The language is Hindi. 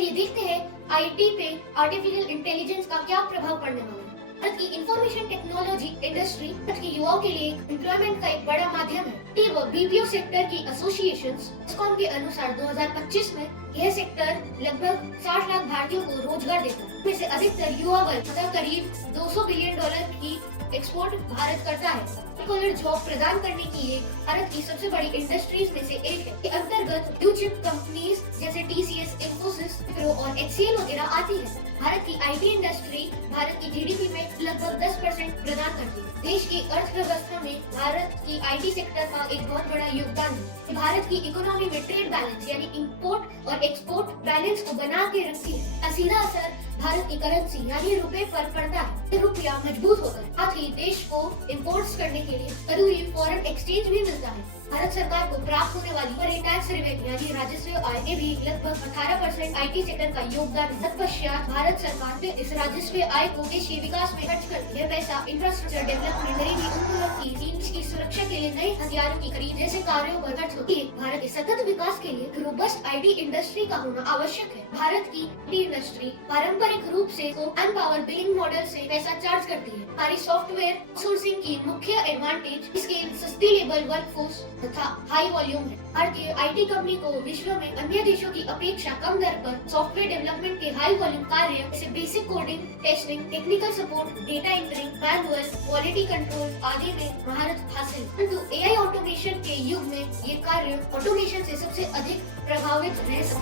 ये देखते हैं आईटी पे आर्टिफिशियल इंटेलिजेंस का क्या प्रभाव पड़ने वाला है। भारत की इंफॉर्मेशन टेक्नोलॉजी इंडस्ट्री भारत के युवाओं के लिए एम्प्लॉयमेंट का एक बड़ा माध्यम है। व बीपीओ सेक्टर की एसोसिएशंस एस्कॉम के अनुसार 2025 में यह सेक्टर लगभग 60 लाख भारतीयों को रोजगार देता है। इसमें से अधिकतर युवा वर्ग करीब $200 बिलियन की एक्सपोर्ट भारत करता है। कॉलर जॉब प्रदान करने की ये भारत की सबसे बड़ी इंडस्ट्रीज में से एक है। के अंतर्गत ब्लू चिप कंपनीज जैसे टीसीएस, इन्फोसिस, विप्रो और एचसीएल वगैरह आती है। भारत की आईटी इंडस्ट्री भारत की जीडीपी में लगभग 10% प्रदान करती है। देश की अर्थव्यवस्था में भारत की आईटी सेक्टर का एक बहुत बड़ा योगदान है। भारत की इकोनॉमी में ट्रेड बैलेंस यानी इंपोर्ट और एक्सपोर्ट बैलेंस को बना के रखती है। सीधा असर भारत की करेंसी यानी रुपए पर पड़ता है। रुपया मजबूत होता है, साथ ही देश को इम्पोर्ट्स करने के लिए जरूरी फॉरेन एक्सचेंज भी मिलता है। भारत सरकार को प्राप्त होने वाली टैक्स रेवेन्यू यानी राजस्व आय में भी लगभग 18% आईटी सेक्टर का योगदान है। तत्पश्चात भारत सरकार इस राजस्व आय को देश के विकास में खर्च करती है। पैसा इंफ्रास्ट्रक्चर डेवलपमेंट, गरीबी उन्मूलन की सुरक्षा के लिए नए हथियारों की खरीद जैसे कार्यों पर खर्च होती है। भारत के सतत विकास के लिए रोबस्ट आईटी इंडस्ट्री का होना आवश्यक है। भारत की आईटी इंडस्ट्री पारंपरिक रूप से एम पावर बिलिंग मॉडल से पैसा चार्ज करती है। हमारी सॉफ्टवेयर सोर्सिंग की मुख्य एडवांटेज इसके सस्ती लेबर वर्कफोर्स तथा हाई वॉल्यूम है। भारतीय आईटी कंपनी को विश्व में अन्य देशों की अपेक्षा कम दर पर सॉफ्टवेयर डेवलपमेंट के हाई वॉल्यूम कार्य जैसे basic coding, testing, technical support, data entering, manual, quality control आदि में महारत हासिल। परंतु एआई ऑटोमेशन के युग में ये कार्य ऑटोमेशन से सबसे अधिक प्रभावित रह सकते हैं।